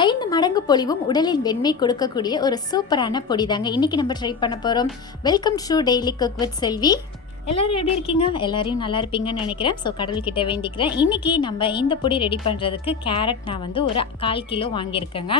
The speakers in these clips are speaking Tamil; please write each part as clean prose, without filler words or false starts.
5 மடங்கு பொலிவும் உடலின் வெண்மை கொடுக்கக்கூடிய ஒரு சூப்பரான பொடி தாங்க இன்றைக்கி நம்ம ட்ரை பண்ண போகிறோம். Welcome to daily cook with Selvi. எல்லோரும் எப்படி இருக்கீங்க? எல்லாரையும் நல்லா இருப்பீங்கன்னு நினைக்கிறேன். ஸோ கடவுள்கிட்ட வேண்டிக்கிறேன். இன்றைக்கி நம்ம இந்த பொடி ரெடி பண்ணுறதுக்கு கேரட் நான் வந்து ஒரு 1/4 கிலோ வாங்கியிருக்கேங்க.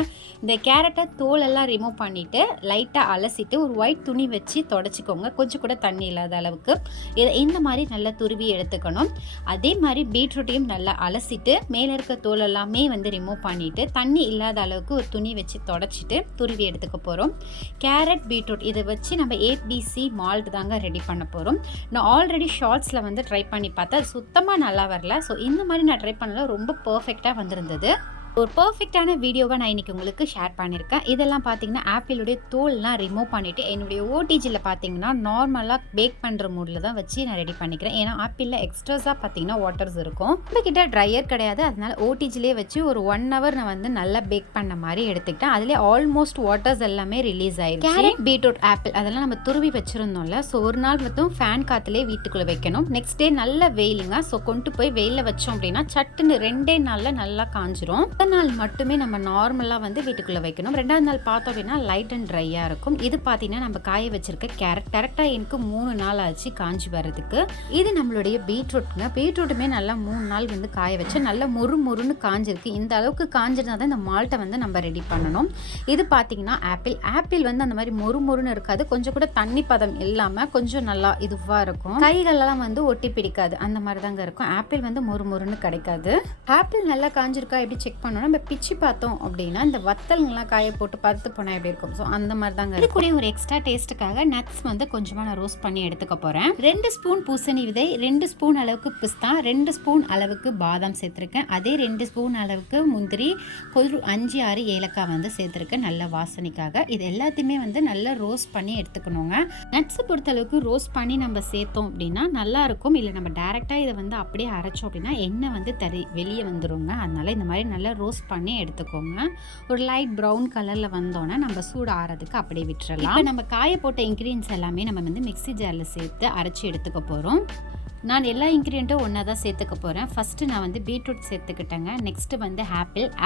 இந்த கேரட்டை தோலெல்லாம் ரிமூவ் பண்ணிவிட்டு லைட்டாக அலசிட்டு ஒரு ஒயிட் துணி வச்சு தொடச்சிக்கோங்க. கொஞ்சம் கூட தண்ணி இல்லாத அளவுக்கு இதை இந்த மாதிரி நல்லா துருவி எடுத்துக்கணும். அதே மாதிரி பீட்ரூட்டையும் நல்லா அலசிட்டு மேலே இருக்க தோல் எல்லாமே வந்து ரிமூவ் பண்ணிவிட்டு தண்ணி இல்லாத அளவுக்கு ஒரு துணி வச்சு தொடச்சிட்டு துருவி எடுத்துக்க போகிறோம். கேரட் பீட்ரூட் இதை வச்சு நம்ம ஏபிசி மால்ட் தாங்க ரெடி பண்ண போகிறோம். நான் ஆல்ரெடி ஷார்ட்ஸில் வந்து ட்ரை பண்ணி பார்த்தேன், சுத்தமாக நல்லா வரல. ஸோ இந்த மாதிரி நான் ட்ரை பண்ணல, ரொம்ப பர்ஃபெக்டாக வந்திருந்தது. ஒரு பர்ஃபெக்டான வீடியோவை நான் இன்றைக்கி உங்களுக்கு ஷேர் பண்ணியிருக்கேன். இதெல்லாம் பார்த்தீங்கன்னா ஆப்பிளுடைய தோல்லாம் ரிமூவ் பண்ணிவிட்டு என்னுடைய ஓடிஜியில் பார்த்தீங்கன்னா நார்மலாக பேக் பண்ணுற மூடில் தான் வச்சு நான் ரெடி பண்ணிக்கிறேன். ஏன்னா ஆப்பிளில் எக்ஸ்ட்ராஸாக பார்த்தீங்கன்னா வாட்டர்ஸ் இருக்கும். நம்மக்கிட்ட ட்ரையர் கிடையாது, அதனால் ஓடிஜிலே வச்சு ஒரு 1 hour நான் வந்து நல்லா பேக் பண்ண மாதிரி எடுத்துக்கிட்டேன். அதிலே ஆல்மோஸ்ட் வாட்டர்ஸ் எல்லாமே ரிலீஸ் ஆயிடுச்சு. கேரட் பீட்ரூட் ஆப்பிள் அதெல்லாம் நம்ம துருவி வச்சுருந்தோம்ல. ஸோ ஒரு நாள் மட்டும் ஃபேன் காற்றுலேயே வீட்டுக்குள்ளே வைக்கணும். நெக்ஸ்ட் டே நல்லா வெயிலுங்க. ஸோ கொண்டு போய் வெயிலில் வச்சோம் அப்படின்னா சட்டுன்னு 2 நாளில் நல்லா காஞ்சிரும். நாள் மட்டுமே நம்ம நார்மலாக வந்து வீட்டுக்குள்ளே வைக்கணும். 2வது நாள் பார்த்தோம் அப்படின்னா லைட் அண்ட் ட்ரையாக இருக்கும். இது பார்த்தீங்கன்னா நம்ம காய வச்சிருக்க கேரட் கரெக்டாக எனக்கு 3 நாள் ஆச்சு காஞ்சி வர்றதுக்கு. இது நம்மளுடைய பீட்ரூட்ங்க. பீட்ரூட்டுமே நல்லா 3 நாள் வந்து காய வச்சு நல்லா முறுன்னு காஞ்சிருக்கு. இந்த அளவுக்கு காஞ்சிருந்தா தான் இந்த மால்ட்டை வந்து நம்ம ரெடி பண்ணணும். இது பார்த்தீங்கன்னா ஆப்பிள் வந்து அந்த மாதிரி முறுன்னு இருக்காது, கொஞ்சம் கூட தண்ணி பதம் இல்லாமல் கொஞ்சம் நல்லா இதுவாக இருக்கும். கைகளெல்லாம் வந்து ஒட்டி பிடிக்காது, அந்த மாதிரி தாங்க இருக்கும். ஆப்பிள் வந்து முறுன்னு கிடைக்காது. ஆப்பிள் நல்லா காஞ்சிருக்கா எப்படி செக் பண்ணணும்? நம்ம பிச்சு பார்த்தோம் அப்படின்னா இந்த வத்தல்கள்லாம் காய போட்டு பருத்து போனால் எப்படி இருக்கும், ஸோ அந்த மாதிரி தாங்க. இது கூட ஒரு எக்ஸ்ட்ரா டேஸ்ட்டுக்காக நட்ஸ் வந்து கொஞ்சமாக நான் ரோஸ்ட் பண்ணி எடுத்துக்க போகிறேன். 2 ஸ்பூன் பூசணி விதை, 2 ஸ்பூன் அளவுக்கு பிஸ்தா, 2 ஸ்பூன் அளவுக்கு பாதாம் சேர்த்துருக்கேன். அதே 2 ஸ்பூன் அளவுக்கு முந்திரி, 5-6 ஏலக்காய் வந்து சேர்த்துருக்கேன் நல்ல வாசனைக்காக. இது எல்லாத்தையுமே வந்து நல்லா ரோஸ்ட் பண்ணி எடுத்துக்கணுங்க. நட்ஸை பொறுத்த அளவுக்கு ரோஸ்ட் பண்ணி நம்ம சேர்த்தோம் அப்படின்னா நல்லா இருக்கும். இல்லை நம்ம டேரெக்டாக இதை வந்து அப்படியே அரைச்சோம் அப்படின்னா எண்ணெய் வந்து வெளியே வந்துருங்க. அதனால இந்த மாதிரி நல்லா ரோஸ்ட் பண்ணி எடுத்துக்கோங்க. ஒரு லைட் ப்ரௌன் கலரில் வந்தோன்னே நம்ம சூடு ஆறதுக்கு அப்படியே விட்டுறலாம். இப்போ நம்ம காய போட்ட இன்க்ரீடியன்ஸ் எல்லாமே நம்ம வந்து மிக்ஸி ஜாரில் சேர்த்து அரைச்சி எடுத்துக்க போகிறோம். நான் எல்லா இன்க்ரீடியண்ட்டும் ஒன்றா தான் சேர்த்துக்க போகிறேன். ஃபஸ்ட்டு நான் வந்து பீட்ரூட் சேர்த்துக்கிட்டேங்க. நெக்ஸ்ட்டு வந்து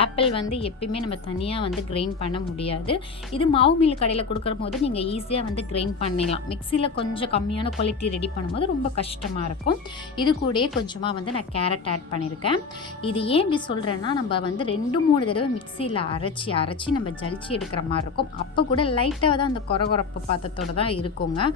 ஆப்பிள் வந்து எப்பயுமே நம்ம தனியாக வந்து கிரைண்ட் பண்ண முடியாது. இது மாவு மில் கடையில் கொடுக்குற போது நீங்கள் ஈஸியாக வந்து கிரைண்ட் பண்ணிடலாம். மிக்சியில் கொஞ்சம் கம்மியான குவாலிட்டி ரெடி பண்ணும்போது ரொம்ப கஷ்டமாக இருக்கும். இது கூடயே கொஞ்சமாக வந்து நான் கேரட் ஆட் பண்ணியிருக்கேன். இது ஏன் இப்படி சொல்கிறேன்னா நம்ம வந்து 2-3 தடவை மிக்சியில் அரைச்சி நம்ம ஜலிச்சு எடுக்கிற மாதிரி இருக்கும். அப்போ கூட லைட்டாக தான் அந்த கொரகொரப்பு பாத்திரத்தோடு தான் இருக்குங்க.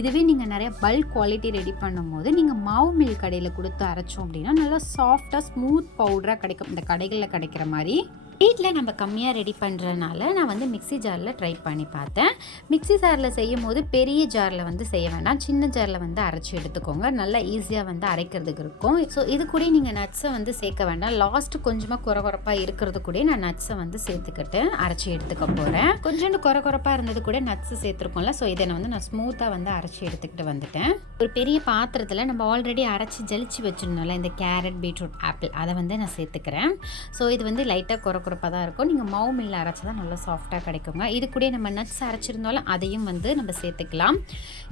இதுவே நீங்கள் நிறைய பல்க் குவாலிட்டி ரெடி பண்ணும்போது நீங்கள் மாவு மில் கடையில் கொடுத்து அரைச்சோம் அப்படின்னா நல்லா சாஃப்டாக ஸ்மூத் பவுடராக கிடைக்கும். இந்த கடைகளில் கிடைக்கிற மாதிரி வீட்டில் நம்ம கம்மியாக ரெடி பண்ணுறதுனால நான் வந்து மிக்ஸி ஜாரில் ட்ரை பண்ணி பார்த்தேன். மிக்ஸி ஜாரில் செய்யும் போது பெரிய ஜாரில் வந்து செய்ய வேண்டாம், சின்ன ஜாரில் வந்து அரைச்சி எடுத்துக்கோங்க. நல்லா ஈஸியாக வந்து அரைக்கிறதுக்கு இருக்கும். ஸோ இது கூட நீங்கள் நட்ஸை வந்து சேர்க்க வேண்டாம். லாஸ்ட்டு கொஞ்சமாக குறகுறப்பாக இருக்கிறது கூட நான் நட்ஸை வந்து சேர்த்துக்கிட்டு அரைச்சி எடுத்துக்க போகிறேன். கொஞ்சோண்டு குறகுறப்பாக இருந்தது கூட நட்ஸு சேர்த்துருக்கோம்ல. ஸோ இதை வந்து நான் ஸ்மூத்தாக வந்து அரைச்சி எடுத்துக்கிட்டு வந்துட்டேன். ஒரு பெரிய பாத்திரத்தில் நம்ம ஆல்ரெடி அரைச்சி ஜலிச்சு வச்சுருந்தோம்ல இந்த கேரட் பீட்ரூட் ஆப்பிள் அதை வந்து நான் சேர்த்துக்கிறேன். ஸோ இது வந்து லைட்டாக குறகுறப்பாக தான் இருக்கும். நீங்கள் மாவு மில்லில் அரைச்சி தான் நல்லா சாஃப்டாக கிடைக்குங்க. இது கூட நம்ம நட்ஸ் அரைச்சிருந்தாலும் அதையும் வந்து நம்ம சேர்த்துக்கலாம்.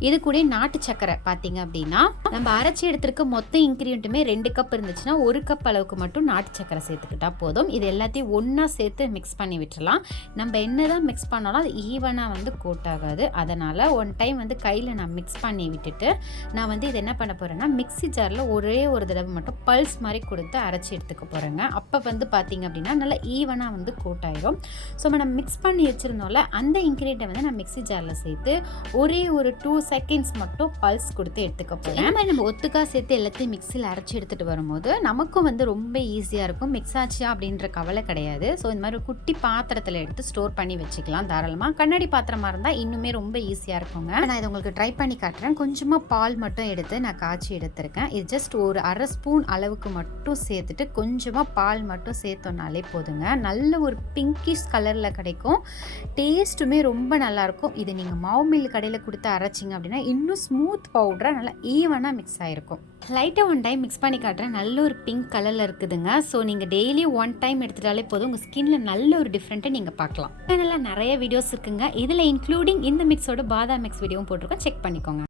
இது கூட நாட்டு சக்கரை பார்த்தீங்க அப்படின்னா நம்ம அரைச்சி எடுத்துருக்க மொத்த இன்க்ரீடியண்ட்டுமே 2 கப் இருந்துச்சுன்னா 1 கப் அளவுக்கு மட்டும் நாட்டு சக்கரை சேர்த்துக்கிட்டா போதும். இது எல்லாத்தையும் ஒன்றா சேர்த்து மிக்ஸ் பண்ணி விட்டுறலாம். நம்ம என்ன தான் மிக்ஸ் பண்ணாலும் அது ஈவனாக வந்து கோட் ஆகாது. அதனால் 1 டைம் வந்து கையில் நான் மிக்ஸ் பண்ணி விட்டுட்டு நான் வந்து இது என்ன பண்ண போகிறேன்னா மிக்ஸி ஜாரில் ஒரே ஒரு தடவை மட்டும் பல்ஸ் மாதிரி கொடுத்து அரைச்சி எடுத்துக்க போகிறேங்க. அப்போ வந்து பார்த்தீங்க அப்படின்னா நல்லா ஈவனாக வந்து கோட் ஆயிரும். ஸோ நம்ம மிக்ஸ் பண்ணி வச்சுருந்தோம்ல அந்த இன்க்ரீடியண்ட்டை வந்து நான் மிக்ஸி ஜாரில் சேர்த்து ஒரே ஒரு 2 செகண்ட்ஸ் மட்டும் பல்ஸ் கொடுத்து எடுத்துக்க போகிறேன். இந்த மாதிரி நம்ம ஒத்துக்காக சேர்த்து எல்லாத்தையும் மிக்ஸியில் அரைச்சி எடுத்துகிட்டு வரும்போது நமக்கும் வந்து ரொம்ப ஈஸியாக இருக்கும். மிக்ஸ் ஆச்சு அப்படின்ற கவலை கிடையாது. ஸோ இந்த மாதிரி குட்டி பாத்திரத்தில் எடுத்து ஸ்டோர் பண்ணி வச்சுக்கலாம் தாராளமாக. கண்ணாடி பாத்திரமாக இருந்தால் இன்னுமே ரொம்ப ஈஸியாக இருக்குங்க. நான் இதை உங்களுக்கு ட்ரை பண்ணி காட்டுறேன். கொஞ்சமாக பால் மட்டும் எடுத்து நான் காய்ச்சி எடுத்திருக்கேன். இது ஜஸ்ட் ஒரு 1/2 ஸ்பூன் அளவுக்கு மட்டும் சேர்த்துட்டு கொஞ்சமாக பால் மட்டும் சேர்த்தோம்னாலே போதுங்க. நல்ல ஒரு பிங்கிஷ் கலரில் கிடைக்கும். டேஸ்ட்டுமே ரொம்ப நல்லாயிருக்கும். இது நீங்கள் மாவு மில் கடையில் கொடுத்து அரைச்சிங்க அப்படின்னா இன்னும் ஸ்மூத் பவுடராக நல்லா ஈவனாக மிக்ஸ் ஆகிருக்கும். லைட்டாக 1 டைம் மிக்ஸ் பண்ணி காட்டுறேன். நல்ல ஒரு பிங்க் கலரில் இருக்குதுங்க. ஸோ நீங்கள் டெய்லி 1 டைம் எடுத்துட்டாலே போதும், உங்கள் ஸ்கின்னில் நல்ல ஒரு டிஃப்ரெண்ட்டை நீங்கள் பார்க்கலாம். சேனலில் நிறைய வீடியோஸ் இருக்குங்க. இதில் இன்க்ளூடிங் இந்த மிக்ஸோட பாதாம் மிக்ஸ் வீடியோவும் போட்டிருக்கோம், செக் பண்ணிக்கோங்க.